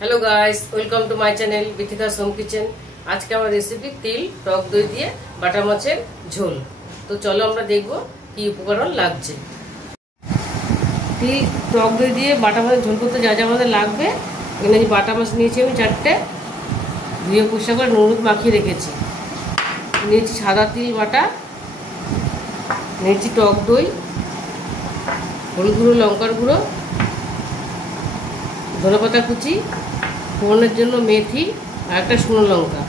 Hello guys, welcome to my channel Bithika's home kitchen. आज के আমার রেসিপি তিল টক দই দিয়ে বাটা মাছের ঝোল। তো চলো আমরা দেখব কি উপকরণ লাগছে। তিল টক দই দিয়ে বাটা মাছের ঝোল করতে যা যা আমাদের লাগবে, এখানে যে বাটা মাছ নিয়েছি আমি 4টে, ধুয়ে পরিষ্কার করে নুন হলুদ মাখিয়ে রেখেছি। নিয়েছি সাদা তিল বাটা, নিয়েছি টক দই, হলুদ গুঁড়ো, লঙ্কার গুঁড়ো, ধনেপাতা কুচি, ফোড়নের জন্য মেথি আর একটা শুকনো লঙ্কা,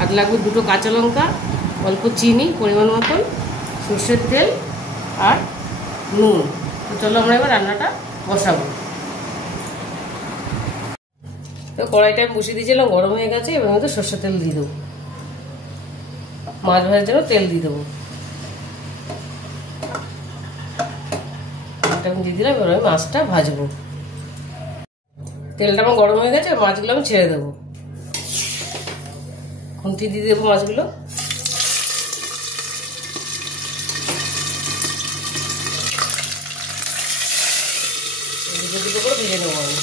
আর লাগবে 2টো কাঁচা লঙ্কা, অল্প চিনি পরিমাণ মতন, সর্ষের তেল আর নুন। তো চলো আমরা এবার রান্নাটা বসাবো। তো কড়াইটা আমি বসিয়ে দিয়েছিলাম, গরম হয়ে গেছে। এবার মধ্যে সর্ষের তেল দিয়ে দেবো, মাছ ভাজার জন্য তেল দিয়ে দেবো। এটা আমি দিয়ে দিলাম, এবার আমি মাছটা ভাজবো। তেলটা আমার গরম হয়ে গেছে, মাছগুলো আমি ছেড়ে দেবো। খুন্তি দিয়ে দেবো মাছগুলো। দুটো করে ভেজে নেবো আমি।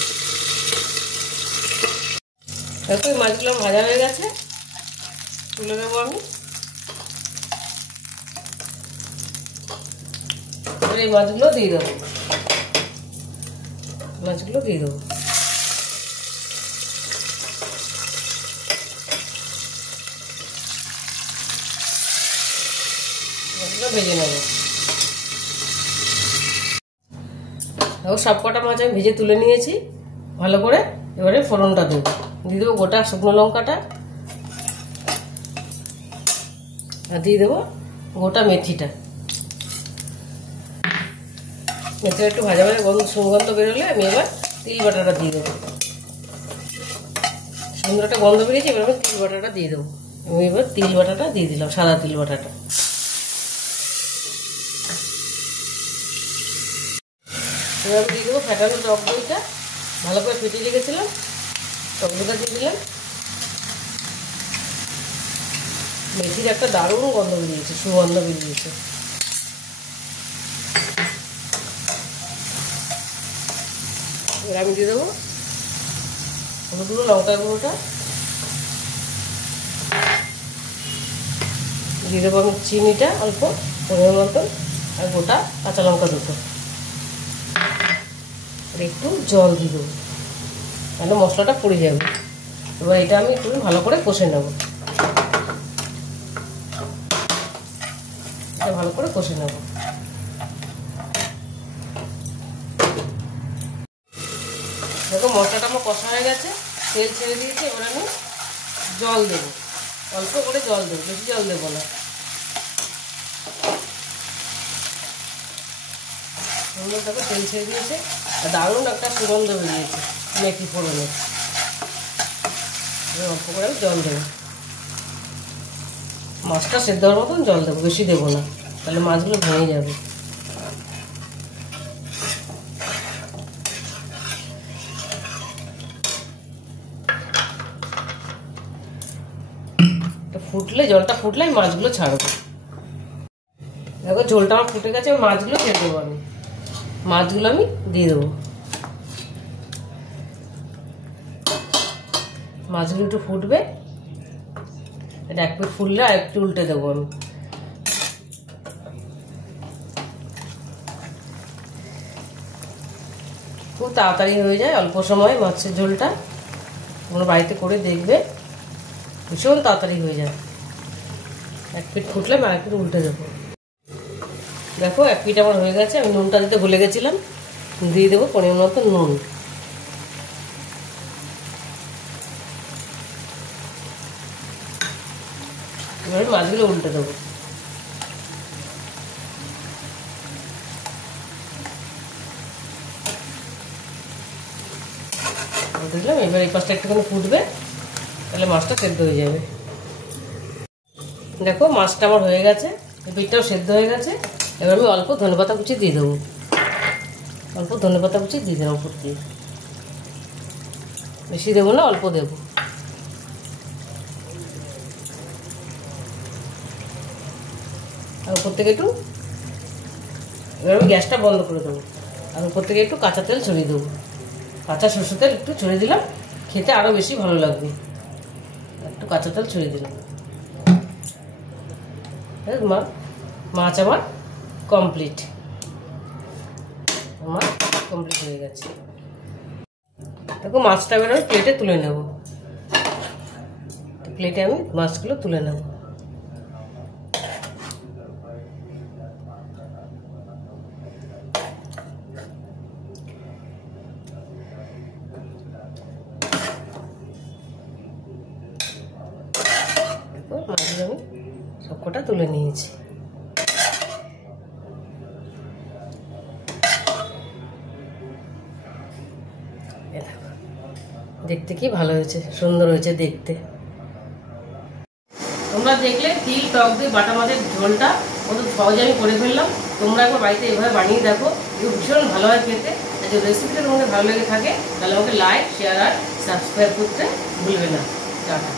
দেখো এই মাছগুলো ভাজা হয়ে গেছে, তুলে দেবো আমি। এই মাছগুলো দিয়ে দেবো, মাছগুলো দিয়ে দেবো। ভেজে নেব। দেখো সব কটা মাছ আমি ভেজে তুলে নিয়েছি ভালো করে। এবারে ফোড়নটা দেবো, দিয়ে দেবো গোটা শুকনো লঙ্কাটা, আর দিয়ে দেবো গোটা মেথিটা। মেথিটা একটু ভাজা ভাজা সুগন্ধ বেরোলে আমি এবার তিল বাটাটা দিয়ে দেবো। সুন্দর একটা গন্ধ বেরিয়েছে, এবার আমি তিল বাটাটা দিয়ে দেবো। আমি এবার তিল বাটাটা দিয়ে দিলাম, সাদা তিল বাটাটা। এবার দিয়ে দেবো ফেটানো টক দইটা, ভালো করে ফেটে রেখেছিলাম, টক দইটা দিয়ে দিলাম। মেথির একটা দারুণ গন্ধ বেরিয়েছে, সুগন্ধ বেরিয়েছে। এবার আমি দিয়ে দেবো হলুদ গুঁড়ো, লঙ্কার গুঁড়োটা দিয়ে দেবো আমি, চিনিটা অল্প পরিমাণ মতন, আর গোটা কাঁচা লঙ্কা দুটো, একটু জল দিয়ে দেবো, তাহলে মশলাটা পড়ে যাবে। এবার এটা আমি একটু ভালো করে কষে নেব, এটা ভালো করে কষে নেব। দেখো মশলাটা আমার কষা হয়ে গেছে, তেল ছেড়ে দিয়েছি। এবার আমি জল দেবো, অল্প করে জল দেবো, বেশি জল দেবো না। দেখো তেল ছেড়ে দিয়েছে, আর দারুণ একটা সুগন্ধ বেরিয়েছে মেথি ফোড়নে। অল্প করে আমি জল দেবো, মাছটা সেদ্ধ হওয়ার মতন জল দেবো, বেশি দেবো না, তাহলে মাছগুলো ভেঙে যাবে। ফুটলে, জলটা ফুটলে আমি মাছগুলো ছাড়বো। দেখো ঝোলটা আমার ফুটে গেছে, মাছগুলো ছেড়ে দেবো আমি। মাছগুলো আমি দিয়ে দেবো, মাছগুলো একটু ফুটবে, এটা এক পিঠ ফুটলে আর একটু উল্টে দেবো আমি। খুব তাড়াতাড়ি হয়ে যায়, অল্প সময় মাছের ঝোলটা। তোমরা বাড়িতে করে দেখবে, ভীষণ তাড়াতাড়ি হয়ে যায়। এক পিঠ ফুটলে আমি আরেক পিঠ উল্টে দেবো। দেখো এক পিঠ আমার হয়ে গেছে, আমি নুনটা দিতে ভুলে গেছিলাম, দিয়ে দেবো পরিমাণ মতো নুন। এবার মাছগুলো উল্টে দেবো। দিলাম, এবার এই পাশটা একটুখানি ফুটবে, তাহলে মাছটা সেদ্ধ হয়ে যাবে। দেখো মাছটা আমার হয়ে গেছে, পিঠটাও সেদ্ধ হয়ে গেছে। এবার আমি অল্প ধনেপাতা কুচি দিয়ে দেবো, অল্প ধনেপাতা কুচি দিয়ে দেবো উপর দিয়ে, বেশি দেবো না, অল্প দেবো। আর উপর থেকে একটু, এবার আমি গ্যাসটা বন্ধ করে দেবো, আর উপর থেকে একটু কাঁচা তেল ছড়িয়ে দেবো। কাঁচা সরষের তেল একটু ছড়িয়ে দিলাম, খেতে আরও বেশি ভালো লাগবে। একটু কাঁচা তেল ছড়িয়ে দিলাম। মাছ আমার কমপ্লিট হয়ে গেছে। দেখো মাছটা এবার আমি প্লেটে তুলে নেব। প্লেটে আমি মাছগুলো তুলে নেব। মাছগুলো আমি সবকটা তুলে নিয়েছি। দেখতে কি ভালো হয়েছে, সুন্দর হয়েছে দেখতে। তোমরা দেখলে তিল টক দিয়ে বাটা মাছের ঝোলটা কত সহজে আমি করে ফেললাম। তোমরা একবার বাড়িতে এভাবে বানিয়ে দেখো, এগুলো ভীষণ ভালো হয় খেতে। যদি রেসিপিটা তোমাদের ভালো লেগে থাকে তাহলে আমাকে লাইক, শেয়ার আর সাবস্ক্রাইব করতে ভুলবে না। টাটা।